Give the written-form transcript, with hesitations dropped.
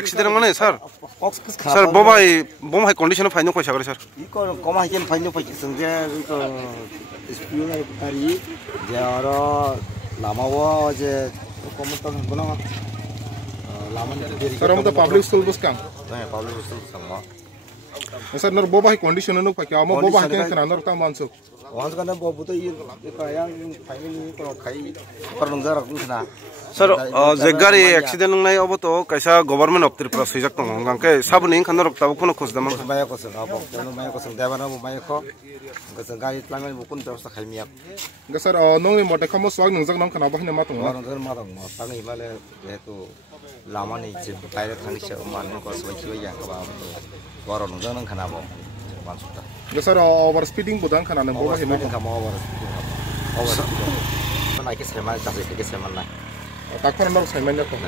accident mana sir? Sir, bomai condition of finding koisa sir. Iko koma hikin finding koisa sengje iko spion ay tari jaro lama wo je komentar guna lama ni. Sir, हम तो public school bus kang. नहीं public school sama. Sir, नर bomai condition anu pakai, amo bomai hikin kena नर tam mansu. वहाँ से बहुत तो ये yang family ko kai perlenggar aku sana. Sir, jegari accident ngai obo to kaisa government of Tripura sijak tong ngangke sabuni khanor tabu kono khos damang. Maya ko seng abo, kono maya ko seng devana bo maya ko. Ngaseng gari tlamen bukun terus tak khaimiak. Sir, nong ni motor kamu swag nungjak nong kena bah ni matong. Orang kan matong, tang himale itu lama ni je bayar thang se man ko swag kiwa yang ko ba to. Orang nungjak nong kena bo. Maksudnya. Sir, over speeding budang kena nong bomai hikin. Over. Naik ke seman, tak sih ke seman lah. Tak pernah nong semen ya kok.